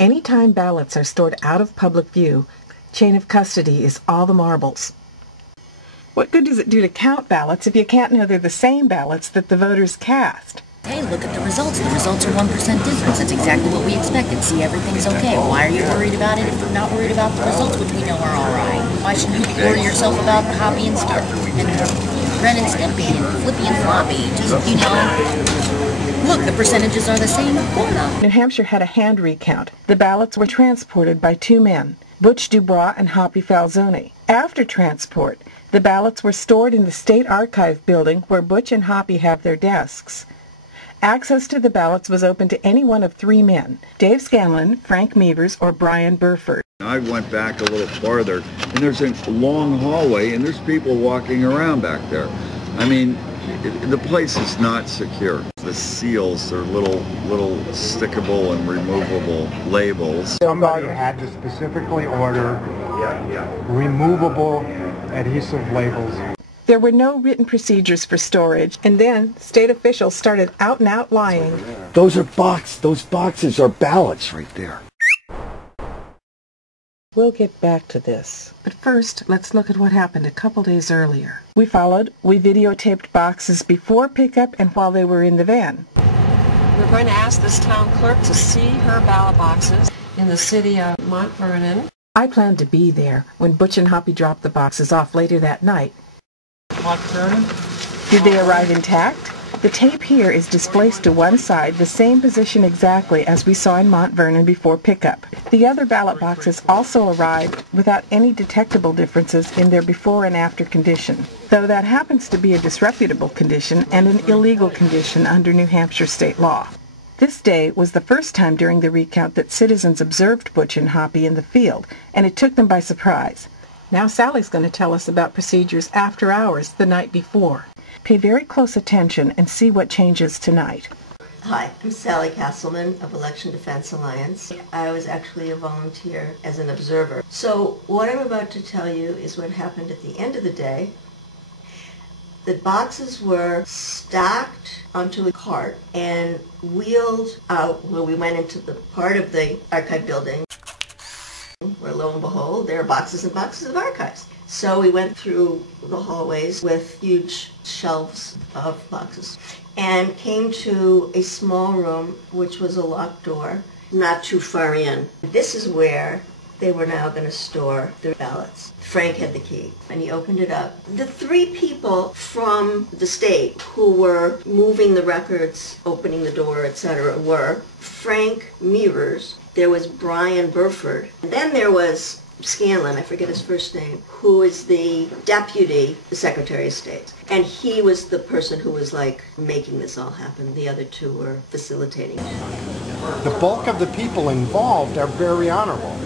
Anytime ballots are stored out of public view, chain of custody is all the marbles. What good does it do to count ballots if you can't know they're the same ballots that the voters cast? Hey, look at the results. The results are 1% difference. That's exactly what we expected. See, everything's okay. Why are you worried about it if you're not worried about the results, which we know are all right? Why should you worry yourself about Hoppy and stuff, and Ren and Stimpy and Flippy and Floppy? Just, you know, look, the percentages are the same. New Hampshire had a hand recount. The ballots were transported by two men, Butch and Hoppy Falzoni. After transport, the ballots were stored in the State Archive building where Butch and Hoppy have their desks. Access to the ballots was open to any one of three men, Dave Scanlon, Frank Meavers, or Brian Burford. I went back a little farther, and there's a long hallway, and there's people walking around back there. I mean, the place is not secure. The seals are little stickable and removable labels. Somebody had to specifically order removable adhesive labels. There were no written procedures for storage, and then state officials started out and out lying. Those boxes are ballots right there. We'll get back to this. But first, let's look at what happened a couple days earlier. We videotaped boxes before pickup and while they were in the van. We're going to ask this town clerk to see her ballot boxes in the city of Mount Vernon. I planned to be there when Butch and Hoppy dropped the boxes off later that night. Mount Vernon? Did they arrive intact? The tape here is displaced to one side, the same position exactly as we saw in Mount Vernon before pickup. The other ballot boxes also arrived without any detectable differences in their before and after condition, though that happens to be a disreputable condition and an illegal condition under New Hampshire state law. This day was the first time during the recount that citizens observed Butch and Hoppy in the field, and it took them by surprise. Now Sally's going to tell us about procedures after hours the night before. Pay very close attention and see what changes tonight. Hi, I'm Sally Castleman of Election Defense Alliance. I was actually a volunteer as an observer. So what I'm about to tell you is what happened at the end of the day. The boxes were stacked onto a cart and wheeled out. Well, we went into the part of the archive building where, lo and behold, there are boxes and boxes of archives. So we went through the hallways with huge shelves of boxes and came to a small room which was a locked door, not too far in. This is where they were now going to store their ballots. Frank had the key, and he opened it up. The three people from the state who were moving the records, opening the door, etc., were Frank Meavers, there was Brian Burford, and then there was Scanlon, I forget his first name, who is the Deputy Secretary of State. And he was the person who was like making this all happen. The other two were facilitating it. The bulk of the people involved are very honorable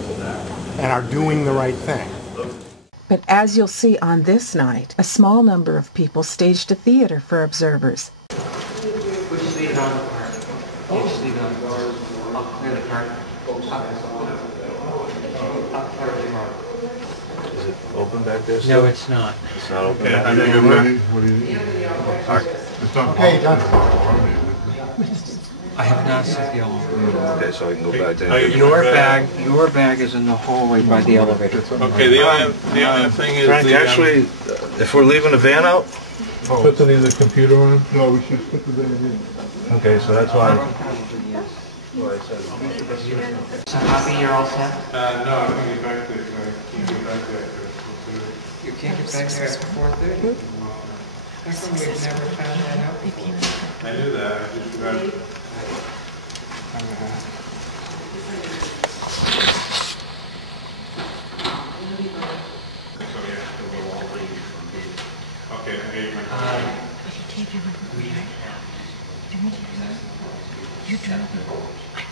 and are doing the right thing. But as you'll see on this night, a small number of people staged a theater for observers. We'll just leave it on the cart. We'll just leave it on the cart. I'll clear the cart. Is it open back there No, still? it's not. It's not open Okay, back I there? think I'm ready. What do you need? It's not Okay, done. I have not set the alarm. Okay, so I can go back there. Your bag is in the hallway by the elevator. Okay, the other thing is Frank, the, actually, if we're leaving the van out? put the computer on? No, we should put the van in. Okay, so that's why. So Hoppy, you're all set? No, I can't get back there. I can't get back there. You can't get back there after 4:30? How come we've never found that out before? I knew that, I just forgot. Okay, I gave my card. You drove. I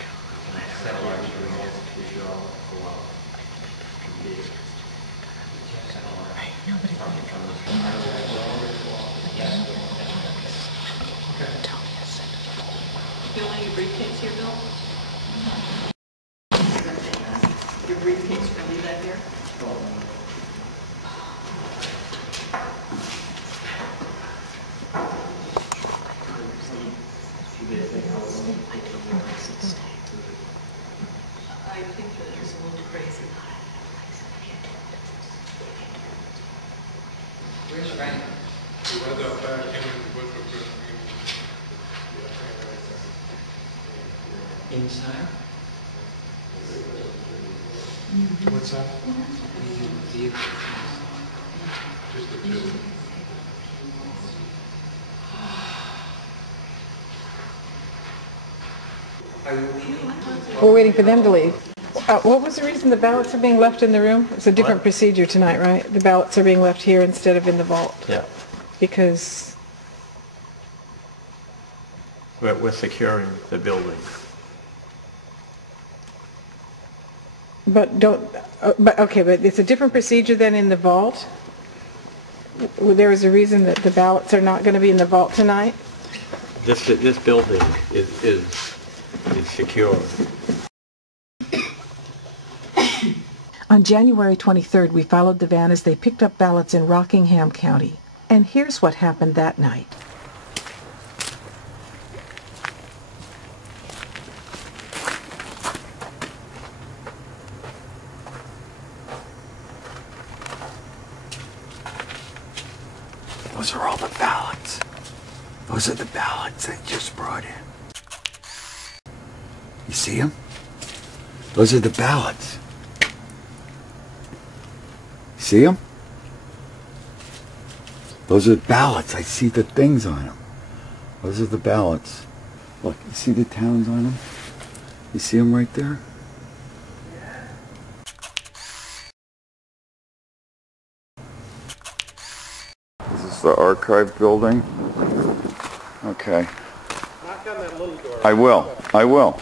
Bill, your briefcase here, Bill? Your briefcase, can I leave that here? inside? What's that? Just the two. Are you leaving? We're waiting for them to leave. What was the reason the ballots are being left in the room? It's a different procedure tonight, right? The ballots are being left here instead of in the vault. Yeah. Because We're securing the building. but it's a different procedure than in the vault. There is a reason that the ballots are not going to be in the vault tonight. This building is secure. On January 23rd, we followed the van as they picked up ballots in Rockingham County. And here's what happened that night. Those are all the ballots. Those are the ballots they just brought in. You see them? Those are the ballots. See them? Those are ballots. I see the things on them. Those are the ballots. Look, you see the towns on them? You see them right there? This is the archive building. Okay. Knock on that little door. I will. I will.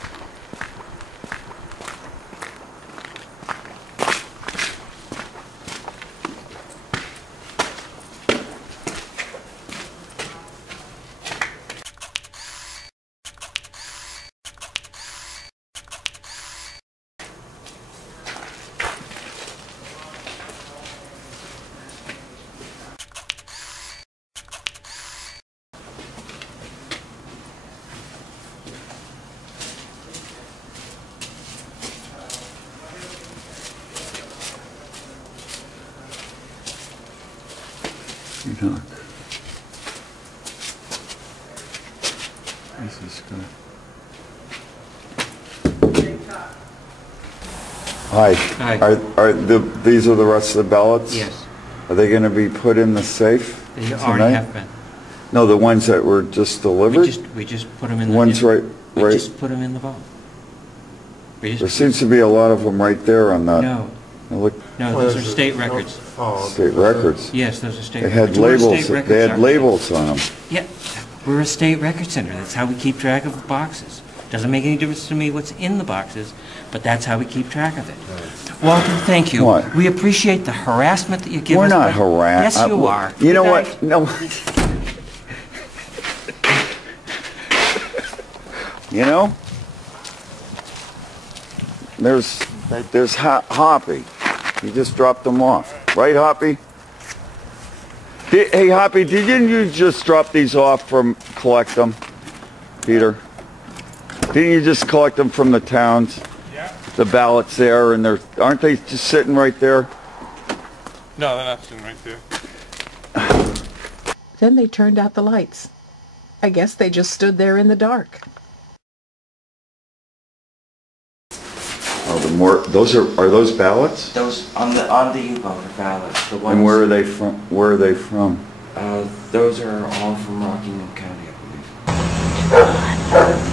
Look. This is good. Hi. Hi. These are the rest of the ballots? Yes. Are they going to be put in the safe? They tonight? already have been. No, the ones that were just delivered? We just put them in the ones right. We just put them in the vault. There seems to be a lot of them right there on that. No. Look. No, those are state records. State records. Yes, those are state They records. had labels. They had labels on them. Yeah, we're a state record center. That's how we keep track of the boxes. Doesn't make any difference to me what's in the boxes, but that's how we keep track of it. Walter, thank you. What? We appreciate the harassment that you give us. We're not but- harassed. Yes, you are. You know Good what? night. No. You know? There's Hoppy. You just dropped them off. Right, Hoppy? Hey, Hoppy, didn't you just drop these off from, collect them? Peter? Didn't you just collect them from the towns? Yeah. The ballots there, and aren't they just sitting right there? No, they're not sitting right there. Then they turned out the lights. I guess they just stood there in the dark. Oh, those are those ballots? Those on the U-voter ballots. The ones, And where are they from? Where are they from? those are all from Rockingham County, I believe.